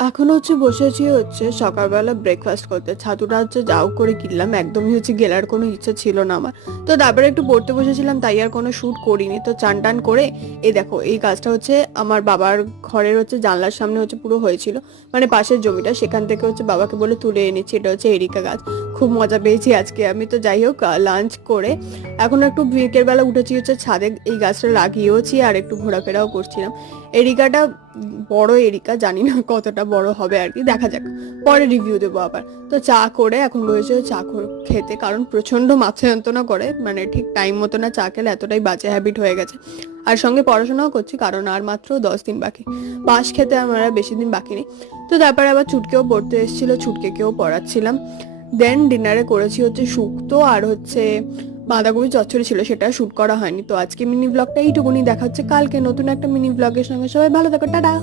এখন বসেছি সকালবেলা ব্রেকফাস্ট করতে। ছাতুটা যাও করে কিনলাম, একদমই গেলার কোনো ইচ্ছা ছিল না আমার। তো তারপরে একটু পড়তে বসেছিলাম, তাই আর কোনো শুট করিনি। তো চান টান করে এই দেখো, এই গাছটা আমার বাবার ঘরের জানলার সামনে পুরো হয়েছিল, মানে পাশের জমিটা, সেখান থেকে বাবাকে বলে তুলে এনেছি। এটা এরিকা গাছ। খুব মজা পেয়েছি আজকে আমি। তো যাই হোক, লাঞ্চ করে এখন একটু বিকেল বেলা উঠেছি ছাদে, এই গাছটা লাগিয়েওছি আর একটু ঘোরাফেরাও করছিলাম। এরিকাটা বড় এরিকা, জানি না কতটা বড় হবে আর কি, দেখা যাক, পরে রিভিউ দেবো আবার। তো চা করে এখন বসেছে খেতে, কারণ প্রচন্ড মাথা যন্ত্রণা করে, মানে ঠিক টাইম মতো না চা খেলে, এতটাই বাজে হ্যাবিট হয়ে গেছে। আর সঙ্গে পড়াশোনাও করছি, কারণ আর মাত্র 10 দিন বাকি, পাশ খেতে আমার আর বেশি দিন বাকি নেই। তো তারপরে আবার ছুটকেও পড়তে এসেছিল, ছুটকেও পড়াচ্ছিলাম। দেন ডিনারে করেছি শুক্তো আর বাঁধাকপি চচ্চড়ি ছিল, সেটা শুট করা হয়নি। তো আজকে মিনি ব্লগটা এইটুকুনি, দেখা হচ্ছে কালকে নতুন একটা মিনি ব্লগের সঙ্গে। সবাই ভালো থাকো, টাটা।